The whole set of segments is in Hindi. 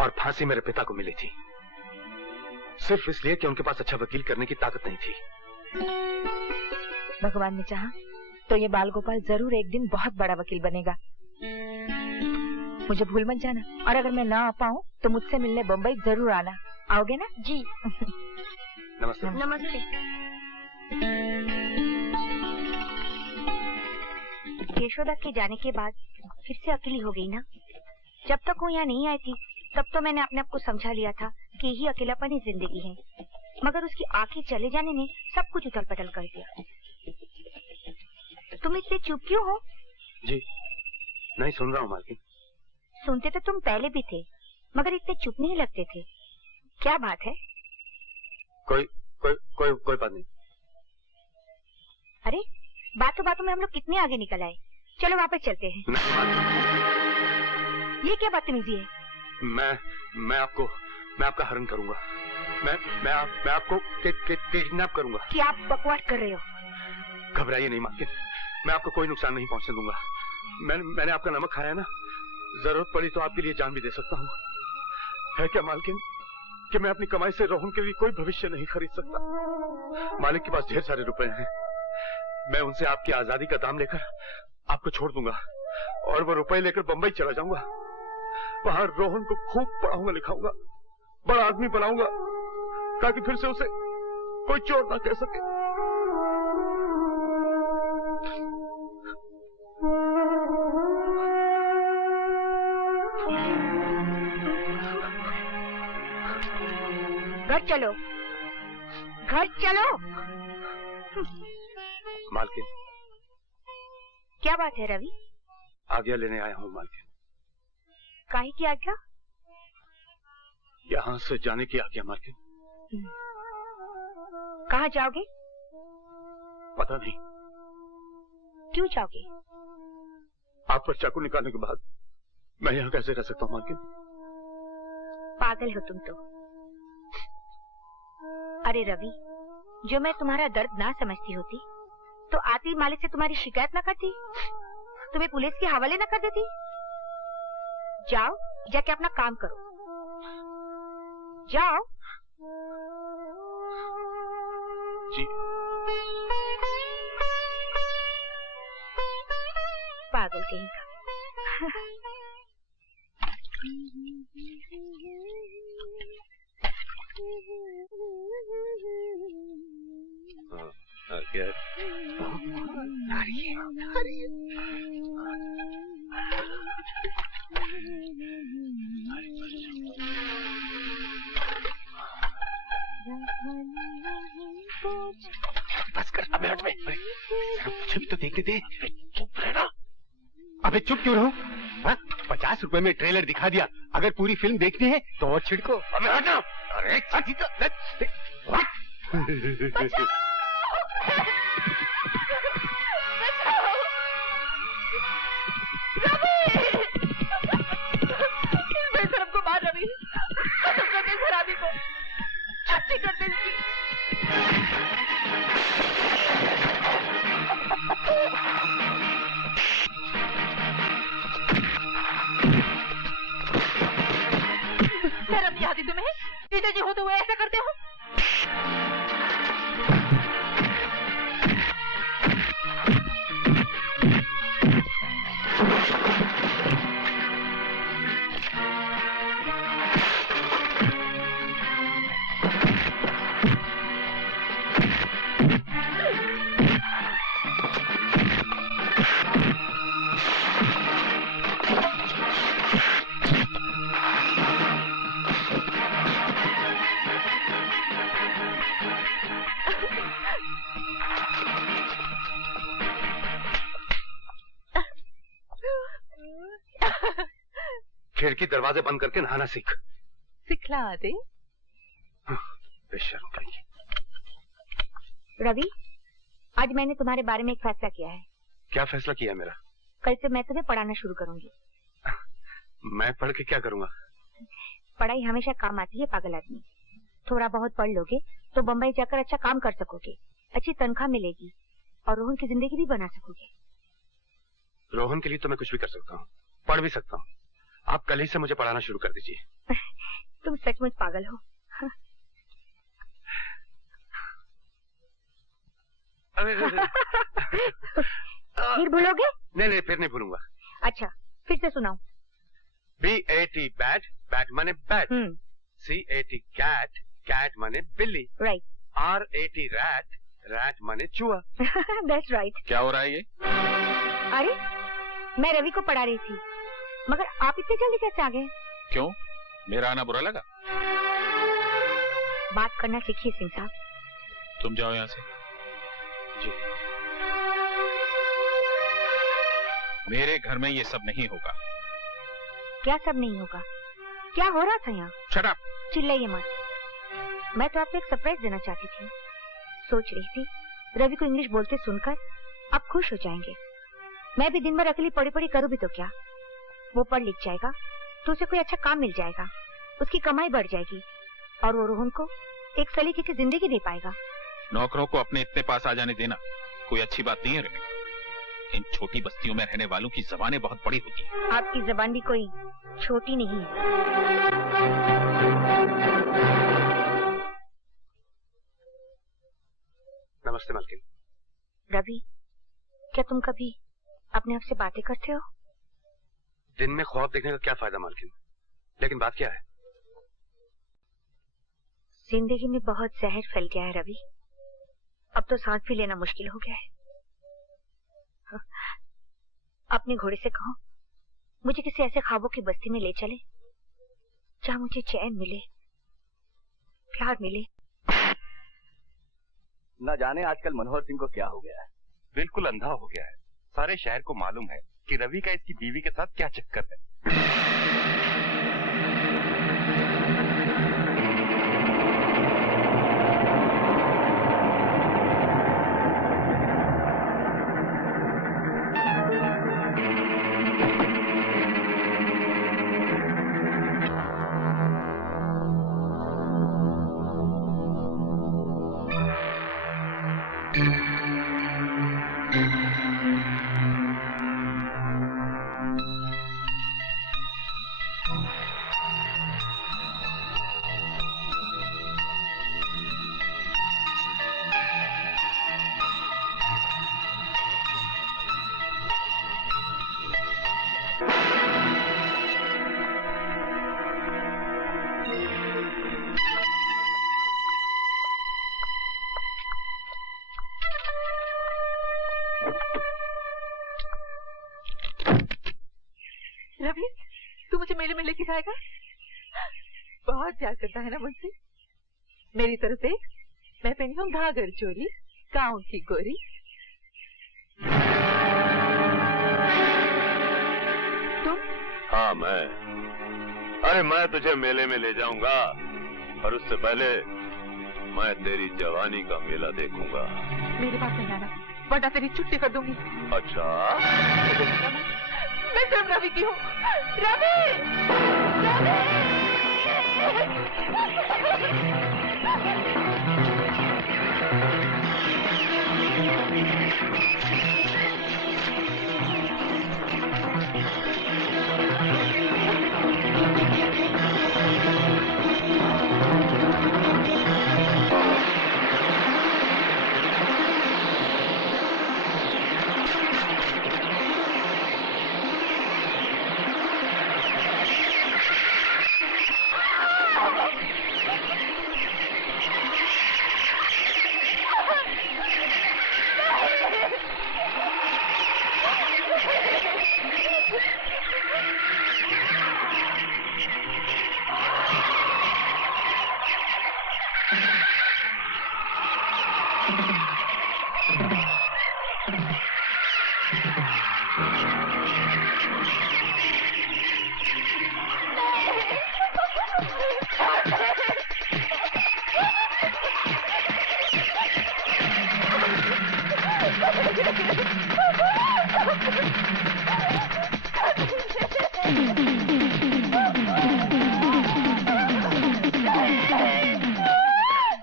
और फांसी मेरे पिता को मिली थी, सिर्फ इसलिए कि उनके पास अच्छा वकील करने की ताकत नहीं थी। भगवान ने चाहा तो ये बाल गोपाल जरूर एक दिन बहुत बड़ा वकील बनेगा। मुझे भूल मत जाना, और अगर मैं ना आ पाऊँ तो मुझसे मिलने बम्बई जरूर आना। आओगे ना? जी। नमस्ते। नमस्ते। यशोदा के जाने के बाद फिर से अकेली हो गई ना। जब तक वो यहाँ नहीं आई थी तब तो मैंने अपने आप को समझा लिया था कि यही अकेलापन ही जिंदगी है, मगर उसकी आंखें चले जाने ने सब कुछ उथल पटल कर दिया। तुम इतने चुप क्यों हो? जी नहीं सुन रहा हूँ मालकिन। सुनते तो तुम पहले भी थे, मगर इतने चुप नहीं लगते थे। क्या बात है? कोई बात नहीं। अरे बातों बातों में हम लोग कितने आगे निकल आए। चलो वापस चलते हैं। ये क्या बदतमीजी है? मैं आपका हरण करूंगा। मैं आपको किडनैप करूंगा। क्या आप बकवास कर रहे हो? घबराइए नहीं मालकिन, मैं आपको कोई नुकसान नहीं पहुंचने दूंगा। मैंने आपका नमक खाया ना, जरूरत पड़ी तो आपके लिए जान भी दे सकता हूँ। है क्या मालकिन कि मैं अपनी कमाई से रोहन के लिए कोई भविष्य नहीं खरीद सकता। मालिक के पास ढेर सारे रुपए हैं, मैं उनसे आपकी आजादी का दाम लेकर आपको छोड़ दूंगा और वो रुपए लेकर बंबई चला जाऊंगा। वहां रोहन को खूब पढ़ाऊंगा लिखाऊंगा, बड़ा आदमी बनाऊंगा, ताकि फिर से उसे कोई चोर ना कह सके। घर चलो, घर चलो। मालकिन क्या बात है रवि? आज्ञा लेने आया हूँ मालकिन। काहे की आज्ञा? यहाँ से जाने की आज्ञा मालकिन। कहाँ जाओगे? पता नहीं। क्यों जाओगे? आप पर चाकू निकालने के बाद मैं यहाँ कैसे रह सकता हूँ मालकिन? पागल हो तुम तो। अरे रवि, जो मैं तुम्हारा दर्द ना समझती होती तो आती मालिक से तुम्हारी शिकायत ना करती, तुम्हें पुलिस के हवाले ना कर देती। जाओ, जाके अपना काम करो। जाओ। जी। पागल कहीं का। क्या? बस कर, अबे हट बे। मुझे भी तो देखते थे। चुप रहना। अबे चुप क्यों रहूं? 50 रुपए में ट्रेलर दिखा दिया, अगर पूरी फिल्म देखनी है तो और छिड़को। अबे हटना। अरे बचाओ! को मार रवि, खत्म कर दे शराबी को, छुट्टी कर दे इसकी। शर्म नहीं आती तुम्हें? पिताजी होते हुए ऐसा करते हो? खिड़की दरवाजे बंद करके नहाना सीख। सिखला दे। बेशर्म कहीं। रवि, आज मैंने तुम्हारे बारे में एक फैसला किया है। क्या फैसला किया मेरा? कल से मैं तुम्हें पढ़ाना शुरू करूंगी। मैं पढ़ के क्या करूंगा? पढ़ाई हमेशा काम आती है पागल आदमी। थोड़ा बहुत पढ़ लोगे तो बंबई जाकर अच्छा काम कर सकोगे, अच्छी तनख्वाह मिलेगी और रोहन की जिंदगी भी बना सकोगे। रोहन के लिए तो मैं कुछ भी कर सकता हूँ, पढ़ भी सकता हूँ। आप कल ही से मुझे पढ़ाना शुरू कर दीजिए। पागल हो। फिर भूलोगे? नहीं फिर नहीं भूलूंगा। अच्छा फिर से सुनाओ। BAT बैट, बैट माने बैट। CAT कैट, कैट माने बिल्ली। राइट। RAT रैट, रैट माने चूहा। That's right. क्या हो रहा है ये? अरे मैं रवि को पढ़ा रही थी, मगर आप इतने जल्दी कैसे आ गए? क्यों, मेरा आना बुरा लगा? बात करना सीखिए सिंह साहब। तुम जाओ यहाँ से। जी। मेरे घर में ये सब नहीं होगा। क्या सब नहीं होगा? क्या हो रहा था यहाँ? Shut up. चिल्लाइए मत। मैं तो आपको एक सरप्राइज देना चाहती थी। सोच रही थी रवि को इंग्लिश बोलते सुनकर आप खुश हो जाएंगे। मैं भी दिन भर अकेली पढ़ी पढ़ी करूँ भी तो क्या, वो पढ़ लिख जाएगा तो उसे कोई अच्छा काम मिल जाएगा, उसकी कमाई बढ़ जाएगी और वो रोहन को एक सलीके की जिंदगी दे पाएगा। नौकरों को अपने इतने पास आ जाने देना कोई अच्छी बात नहीं है रवि। इन छोटी बस्तियों में रहने वालों की जबानें बहुत बड़ी होती हैं। आपकी जबान भी कोई छोटी नहीं है। नमस्ते मालकिन। रवि, क्या तुम कभी अपने आप से बातें करते हो? दिन में ख्वाब देखने का क्या फायदा मालकिन, लेकिन बात क्या है? जिंदगी में बहुत जहर फैल गया है रवि, अब तो सांस भी लेना मुश्किल हो गया है। अपने घोड़े से कहो मुझे किसी ऐसे ख्वाबों की बस्ती में ले चले जहाँ मुझे चैन मिले, प्यार मिले। न जाने आजकल मनोहर सिंह को क्या हो गया है। बिल्कुल अंधा हो गया है। सारे शहर को मालूम है कि रवि का इसकी बीवी के साथ क्या चक्कर है। रवि, तू मुझे मेले में लेके जाएगा? बहुत प्यार करता है ना मुझसे। मेरी तरफ से मैं पहनी हूँ घाघर चोली, गाँव की गोरी। तुम? हाँ मैं। अरे मैं तुझे मेले में ले जाऊंगा, पर उससे पहले मैं तेरी जवानी का मेला देखूंगा। मेरे पास नहीं आना, वरना तेरी छुट्टी कर दूंगी। अच्छा? मैं सिर्फ रवि की हूँ। रवि! रवि!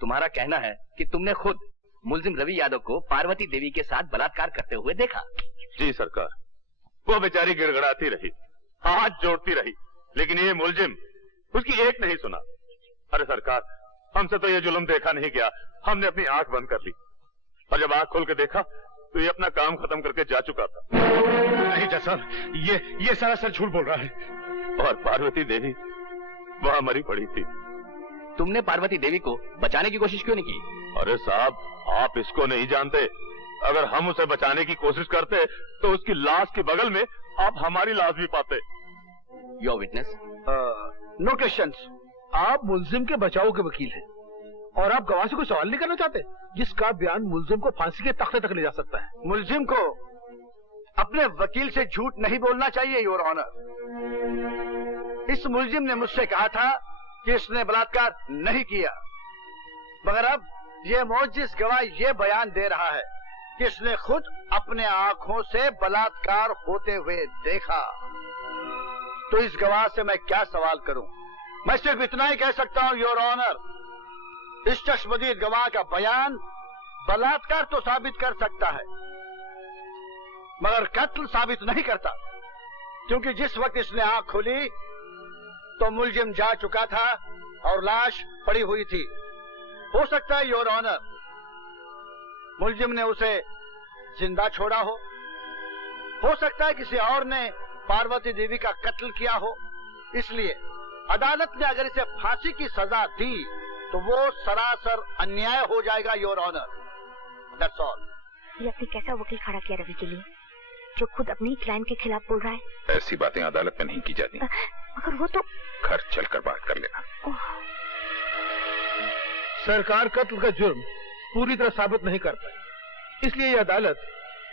तुम्हारा कहना है कि तुमने खुद मुलजिम रवि यादव को पार्वती देवी के साथ बलात्कार करते हुए देखा? जी सरकार, वो बेचारी गिड़गड़ाती रही, हाथ जोड़ती रही, लेकिन ये मुलजिम उसकी एक नहीं सुना। अरे सरकार, हमसे तो ये जुल्म देखा नहीं गया, हमने अपनी आंख बंद कर ली और जब आंख खोल के देखा तो ये अपना काम खत्म करके जा चुका था। नहीं जज साहब, ये सरासर झूठ बोल रहा है। और पार्वती देवी वहां मरी पड़ी थी। तुमने पार्वती देवी को बचाने की कोशिश क्यों नहीं की? अरे साहब, आप इसको नहीं जानते। अगर हम उसे बचाने की कोशिश करते तो उसकी लाश के बगल में आप हमारी लाश भी पाते। Your witness. No questions. आप मुल्जिम के बचाव के वकील हैं और आप गवाह से कोई सवाल नहीं करना चाहते जिसका बयान मुल्जिम को फांसी के तख्ते तक ले जा सकता है। मुल्जिम को अपने वकील से झूठ नहीं बोलना चाहिए योर ऑनर। इस मुल्जिम ने मुझसे कहा था कि इसने बलात्कार नहीं किया, मगर अब ये मोजिज़ गवाह ये बयान दे रहा है कि इसने खुद अपने आंखों से बलात्कार होते हुए देखा। तो इस गवाह से मैं क्या सवाल करूं? मैं सिर्फ इतना ही कह सकता हूं योर ऑनर, इस चश्मदीद गवाह का बयान बलात्कार तो साबित कर सकता है मगर कत्ल साबित नहीं करता, क्योंकि जिस वक्त इसने आंख खोली तो मुल्जिम जा चुका था और लाश पड़ी हुई थी। हो सकता है योर ऑनर मुल्जिम ने उसे जिंदा छोड़ा हो सकता है किसी और ने पार्वती देवी का कत्ल किया हो। इसलिए अदालत ने अगर इसे फांसी की सजा दी तो वो सरासर अन्याय हो जाएगा योर ऑनर। That's all. ये आपने कैसा वकील खड़ा किया रवि के लिए, जो खुद अपनी क्लाइंट के खिलाफ बोल रहा है? ऐसी बातें अदालत में नहीं की जाती। मगर वो तो घर चलकर बात कर लेना। सरकार कत्ल का जुर्म पूरी तरह साबित नहीं कर पाई, इसलिए यह अदालत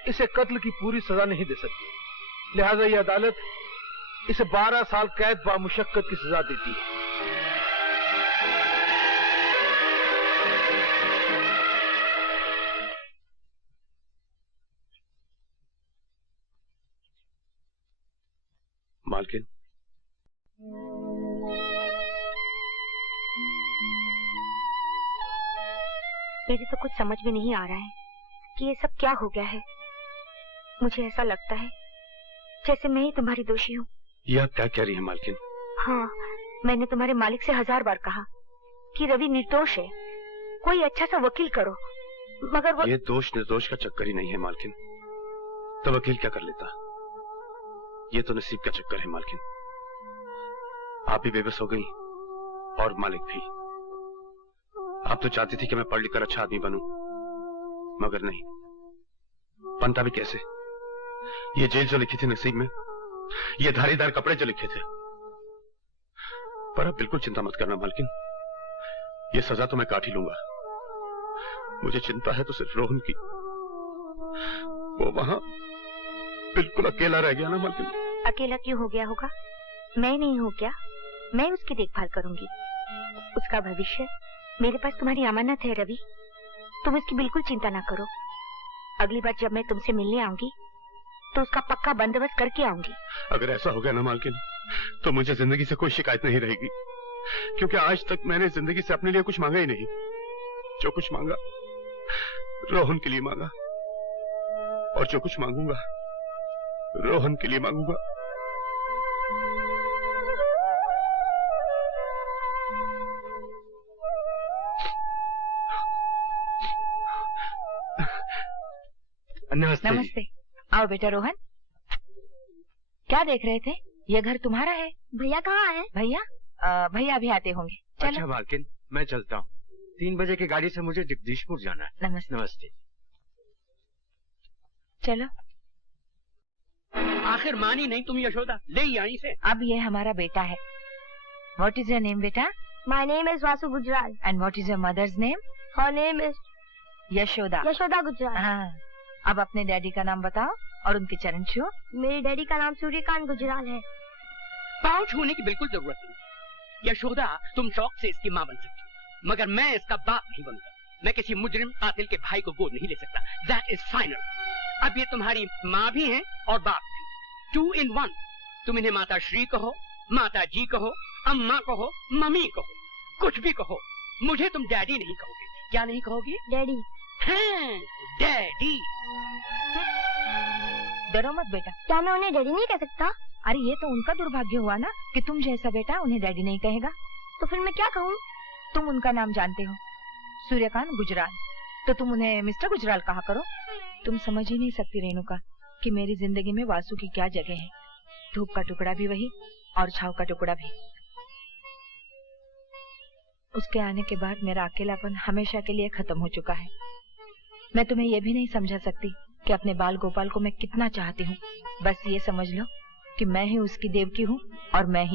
इसे कत्ल की पूरी सजा नहीं दे सकती। लिहाजा यह अदालत इसे 12 साल कैद बामुशक्कत की सजा देती है। मालकिन, मेरी तो कुछ समझ में नहीं आ रहा है कि ये सब क्या हो गया है। मुझे ऐसा लगता है जैसे मैं ही तुम्हारी दोषी हूँ। ये आप क्या कह रही हैं मालकिन? हाँ, मैंने तुम्हारे मालिक से 1000 बार कहा कि रवि निर्दोष है, कोई अच्छा सा वकील करो, मगर वो... ये दोष निर्दोष का चक्कर ही नहीं है मालकिन, तो वकील क्या कर लेता? ये तो नसीब का चक्कर है मालकिन। आप भी बेबस हो गई और मालिक भी। आप तो चाहती थी कि मैं पढ़ लिख कर अच्छा आदमी बनूं, मगर नहीं। बनता भी कैसे? ये जेल जो लिखी थी नसीब में, ये धारीदार कपड़े जो लिखे थे। पर अब बिल्कुल चिंता मत करना मालकिन, ये सजा तो मैं काट ही लूंगा। मुझे चिंता है तो सिर्फ रोहन की। वो वहां बिल्कुल अकेला रह गया ना मालकिन। अकेला क्यों हो गया होगा? मैं नहीं हूँ क्या? मैं उसकी देखभाल करूंगी। उसका भविष्य मेरे पास तुम्हारी अमानत है रवि, तुम इसकी बिल्कुल चिंता ना करो। अगली बार जब मैं तुमसे मिलने आऊंगी तो उसका पक्का बंदोबस्त करके आऊंगी। अगर ऐसा हो गया ना मालकिन, तो मुझे जिंदगी से कोई शिकायत नहीं रहेगी, क्योंकि आज तक मैंने जिंदगी से अपने लिए कुछ मांगा ही नहीं। जो कुछ मांगा रोहन के लिए मांगा, और जो कुछ मांगूंगा रोहन के लिए मांगूंगा। नमस्ते। नमस्ते। आओ बेटा रोहन। क्या देख रहे थे? ये घर तुम्हारा है। भैया कहाँ है? भैया अभी आते होंगे। चलो। अच्छा मालकिन, मैं चलता हूँ। 3 बजे की गाड़ी से मुझे जगदीशपुर जाना है। नमस्ते। नमस्ते। चलो। आखिर मानी नहीं तुम यशोदा, ले ही आई से। अब ये हमारा बेटा है। What is your name बेटा? My name is Vasu Gujral. And what is your mother's name? Her name is Yashoda. Yashoda Gujral. हाँ। अब अपने डैडी का नाम बताओ और उनके चरण छुओ। मेरे डैडी का नाम सूर्यकांत गुजराल है। पाँव छूने की बिल्कुल जरूरत नहीं। यशोदा, तुम शौक से इसकी माँ बन सकती हो, मगर मैं इसका बाप नहीं बनूंगा। मैं किसी मुजरिम कातिल के भाई को गोद नहीं ले सकता। That is final। अब ये तुम्हारी माँ भी है और बाप भी। 2 in 1। तुम इन्हें माता श्री कहो, माता जी कहो, अम्मा कहो, मम्मी कहो, कुछ भी कहो। मुझे तुम डैडी नहीं कहोगे। क्या नहीं कहोगे? डैडी। हाँ, डैडी। डरो मत बेटा। क्या मैं उन्हें डैडी नहीं कह सकता? अरे ये तो उनका दुर्भाग्य हुआ ना कि तुम जैसा बेटा उन्हें डैडी नहीं कहेगा। तो फिर मैं क्या कहूँ? तुम उनका नाम जानते हो, सूर्यकांत गुजराल, तो तुम उन्हें मिस्टर गुजराल कहा करो। तुम समझ ही नहीं सकती रेणुका कि मेरी जिंदगी में वासु की क्या जगह है। धूप का टुकड़ा भी वही और छाव का टुकड़ा भी। उसके आने के बाद मेरा अकेलापन हमेशा के लिए खत्म हो चुका है। मैं तुम्हें यह भी नहीं समझा सकती कि अपने बाल गोपाल को मैं कितना चाहती हूँ। बस ये समझ लो कि मैं ही उसकी देवकी हूँ और मैं ही